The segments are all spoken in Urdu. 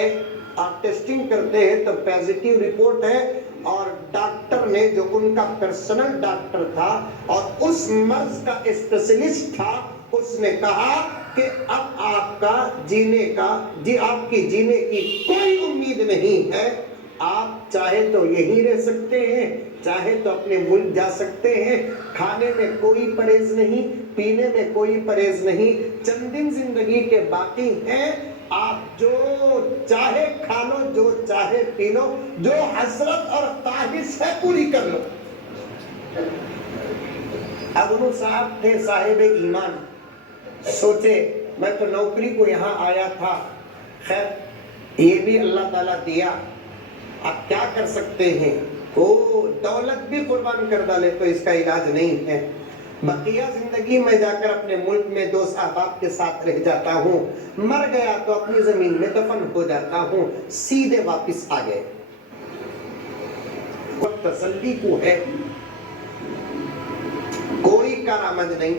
آپ ٹیسٹنگ کرتے ہیں تو پازیٹیو رپورٹ ہے، اور ڈاکٹر نے جو ان کا پرسنل ڈاکٹر تھا اور اس مرض کا اسپیشلسٹ تھا، اس نے کہا کہ اب آپ کی جینے کی کوئی امید نہیں ہے، آپ چاہے تو یہیں رہ سکتے ہیں، چاہے تو اپنے ملک جا سکتے ہیں، کھانے میں کوئی پرہیز نہیں، پینے میں کوئی پرہیز نہیں، چند دن زندگی کے باقی ہیں، آپ جو چاہے کھا لو، جو چاہے پی لو، جو حسرت اور خواہش ہے پوری کر لو۔ اب انہوں صاحب تھے صاحب ایمان، سوچے میں تو نوکری کو یہاں آیا تھا، خیر یہ بھی اللہ تعالیٰ دیا، آپ کیا کر سکتے ہیں، دولت بھی قربان کر ڈالے تو اس کا علاج نہیں ہے، بقیہ زندگی میں جا کر اپنے ملک میں دوست احباب کے ساتھ رہ جاتا ہوں، مر گیا تو اپنی زمین میں دفن ہو جاتا ہوں، سیدھے واپس آ گئے۔ تسلی کو ہے، کوئی کارآمد نہیں۔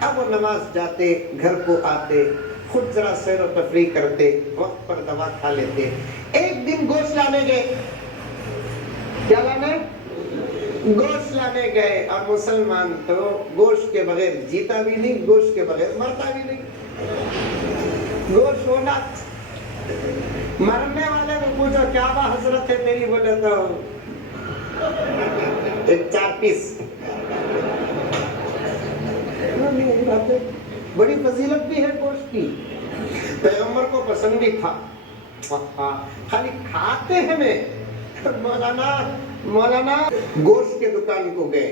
اب وہ نماز جاتے، گھر کو آتے، خود ذرا سیر و تفریح کرتے، وقت پر دوا کھا لیتے۔ ایک دن گوشت لانے گئے، کیا لانے؟ گوشت لانے گئے، اور مسلمان تو گوشت کے بغیر جیتا بھی نہیں، گوشت کے بغیر مرتا بھی نہیں۔ گوشت ہونا، مرنے والے کو پوچھو کیا حضرت ہے تیری، بولے تو 4 پیس۔ بڑی فضیلت بھی ہے گوشت کی، پیغمبر کو پسند بھی تھا، خالی کھاتے ہیں میں۔ مولانا گوشت کے دکان کو گئے،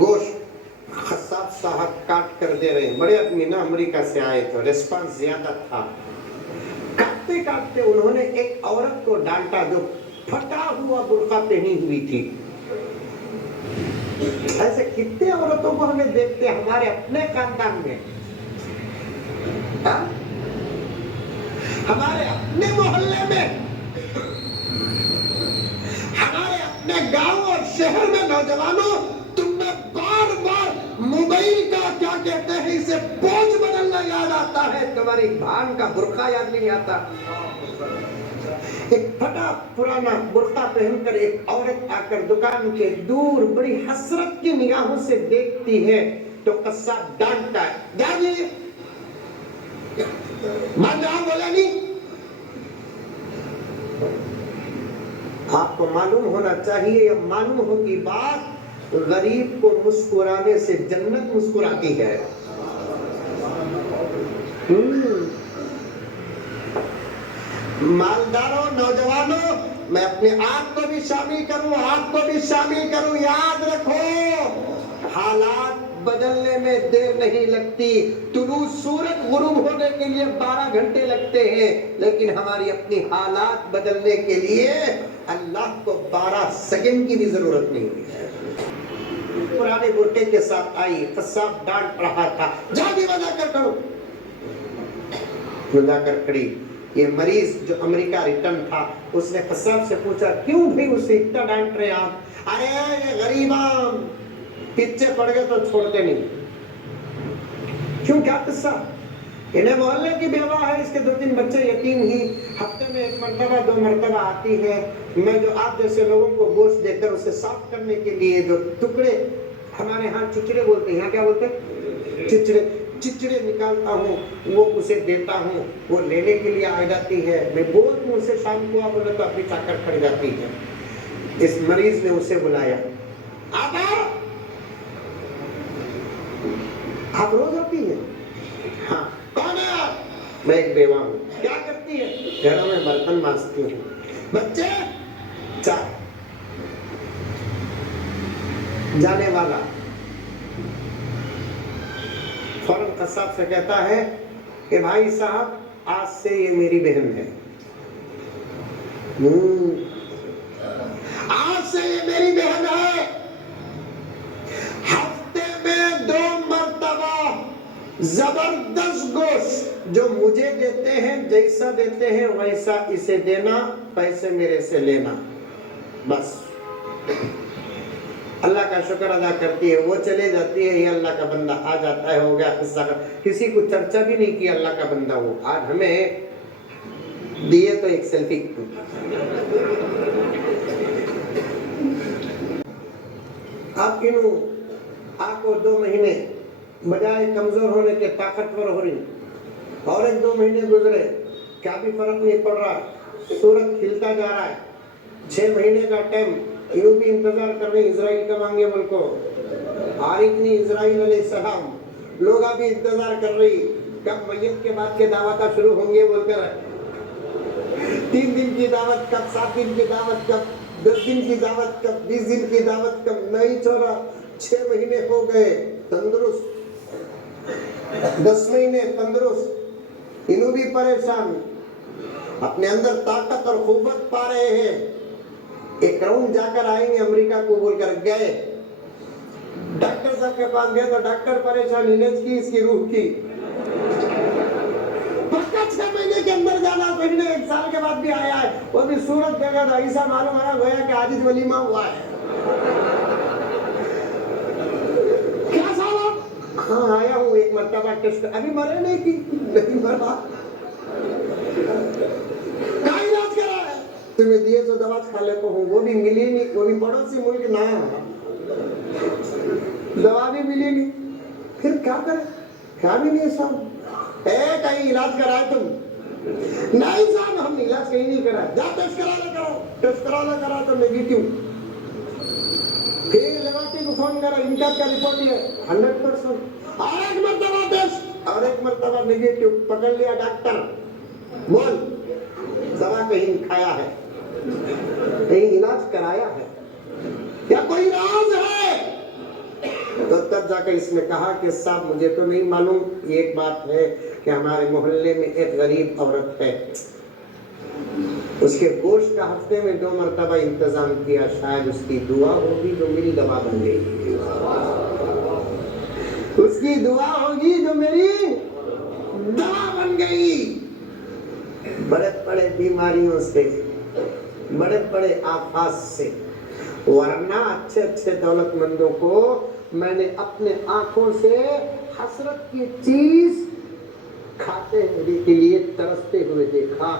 گوشت قصاب صاحب کاٹ کر دے رہے ہیں، بڑے آدمی نا امریکہ سے آئے تو ریسپانس زیادہ تھا، کاٹتے کاٹتے انہوں نے ایک عورت کو ڈانٹا جو پھٹا ہوا برقع پہنی ہوئی تھی۔ ایسے کتنے عورتوں کو ہمیں دیکھتے ہیں ہمارے اپنے خاندان میں، ہمارے اپنے محلے میں، ہمارے اپنے گاؤں اور شہر میں۔ نوجوانوں، تم نے بار بار موبائل کا کیا کہتے ہیں اسے پوچھ بدلنا یاد آتا ہے، تمہاری بہن کا برقع یاد نہیں آتا۔ ایک پھٹا پرانا برقع پہن کر ایک عورت آ کر دکان کے دور بڑی حسرت کی نگاہوں سے دیکھتی ہے تو قصاب ڈانٹتا ہے، جانیے مان جاؤ، بولا نہیں۔ آپ کو معلوم ہونا چاہیے، یا معلوم ہوگی بات، غریب کو مسکرانے سے جنت مسکراتی ہے۔ مالداروں، نوجوانوں، میں اپنے آپ کو بھی شامل کروں، آپ کو بھی شامل کروں، یاد رکھو حالات بدلنے میں دیر نہیں لگتی۔ طلوع سورج غروب ہونے کے لیے 12 گھنٹے لگتے ہیں، لیکن ہماری اپنی حالات بدلنے کے لیے اللہ کو 12 سیکنڈ کی بھی ضرورت نہیں ہے۔ پرانے برقعے کے ساتھ آئی، قصاب ڈانٹ رہا تھا، جا بھی بنا کر کرو، بنا کر کھڑی۔ یہ مریض جو امریکہ ریٹرن تھا، اس نے قصاب سے پوچھا کیوں بھی اسے اتنا ڈانٹ رہے آپ؟ ارے یہ غریباں پیچھے پڑ گئے تو چھوڑتے نہیں۔ کیوں، کیا قصہ؟ انہیں محلے کی بیوہ ہے، اس کے 2-3 بچے یتیم ہی، ہفتے میں 1 مرتبہ 2 مرتبہ آتی ہے، میں جو آپ جیسے لوگوں کو گوشت دے کر اسے صاف کرنے کے لیے جو ٹکڑے، ہمارے ہاں چچڑے بولتے ہیں، یہاں کیا بولتے ہیں؟ چچڑے نکالتا ہوں، وہ اسے دیتا ہوں، وہ لینے کے لیے آ جاتی ہے، میں بولتا ہوں اسے شام کو آپ بولے تو اپنی چا کر کھڑ جاتی ہے۔ اس مریض نے اسے بلایا، آقا آپ روز آتی ہیں؟ ہاں۔ کون ہے آپ؟ میں ایک بیوہ ہوں۔ کیا کرتی ہے؟ گھروں میں برتن مانجتی ہوں۔ بچے؟ 4۔ جانے والا فوراً قصاب سے کہتا ہے کہ بھائی صاحب آج سے یہ میری بہن ہے، آج سے یہ میری بہن ہے، ہفتے میں 2 مرتبہ زبردست گوشت جو مجھے دیتے ہیں، جیسا دیتے ہیں ویسا اسے دینا، پیسے میرے سے لینا، بس۔ اللہ کا شکر ادا کرتی ہے، وہ چلے جاتی ہے، یہ اللہ کا بندہ آ جاتا ہے، ہو گیا قصہ۔ کسی کو چرچا بھی نہیں کیا اللہ کا بندہ ہو، آج ہمیں دیے تو ایک سیلفی۔ آپ انہوں آپ کو 2 مہینے بجائے کمزور ہونے کے طاقتور ہو رہی، اور ایک 2 مہینے گزرے، کیا بھی فرق نہیں پڑ رہا، سورج کھلتا جا رہا ہے، 6 مہینے کا ٹائم یوں بھی انتظار کر رہے ہیں اسرائیل کب آئیں گے ملک کو، عارف نہیں اسرائیل علیہ السلام، لوگ ابھی انتظار کر رہی کب میت کے بعد کے دعوتیں شروع ہوں گے بول کر، 3 دن کی دعوت کب، 7 دن کی دعوت کب، 10 دن کی دعوت کب، 20 دن کی دعوت کب، نہیں چھوڑا، 6 مہینے ہو گئے تندرست، 10 مہینے تندرست، انہوں بھی پریشان، اپنے اندر طاقت اور قوت پا رہے ہیں، ایک راؤنڈ جا کر آئیں گے امریکہ کو بول کر گئے، ڈاکٹر صاحب کے پاس گئے تو ڈاکٹر پریشان، انیج کی اس کی روح کی، پکا 6 مہینے کے اندر جانا، تو انہیں 1 سال کے بعد بھی آیا ہے، وہ بھی صورت دیکھا تھا، عیسیٰ معلوم آیا گویا کہ عاجز ولیمہ ہوا ہے، کیا صاحب؟ ہاں آیا ہوں 1 مرتبہ ٹیسٹ، ابھی مرے نہیں کی، نہیں مرا، کیا علاج کرا ہے؟ تمہیں دیے تو دوا کھا لیتا ہوں، وہ بھی ملی نہیں، وہ بھی پڑوسی ملک نہ، دوا بھی ملی نہیں، پھر کیا کرے؟ کیا بھی نہیں صاحب، کہیں علاج کرائے تم؟ نہیں صاحب ہم علاج کہیں نہیں کرائے، جا ٹیسٹ کرانا کرو، ٹیسٹ کرانا کرا تو نیگیٹیو، پھر لیبارٹری کو فون کرا، ان کا رپورٹ یہ ہے 100%، اور 1 مرتبہ ٹیسٹ، اور 1 مرتبہ نیگیٹیو، پکڑ لیا ڈاکٹر، بول دوا کہیں کھایا ہے، کہیں علاج کرایا ہے، کیا کوئی راز ہے؟ تو تب جا کر اس نے کہا کہ صاحب مجھے تو نہیں معلوم، ایک بات ہے کہ ہمارے محلے میں ایک غریب عورت ہے، اس کے گوشت کا ہفتے میں 2 مرتبہ انتظام کیا، شاید اس کی دعا ہوگی جو میری دوا بن گئی، اس کی دعا ہوگی جو میری دوا بن گئی، بڑے بڑے بیماریوں سے، بڑے بڑے آفات سے، ورنہ اچھے اچھے دولت مندوں کو میں نے اپنے آنکھوں سے حسرت کی چیز کھاتے ہوئے کے لیے ترستے ہوئے دیکھا۔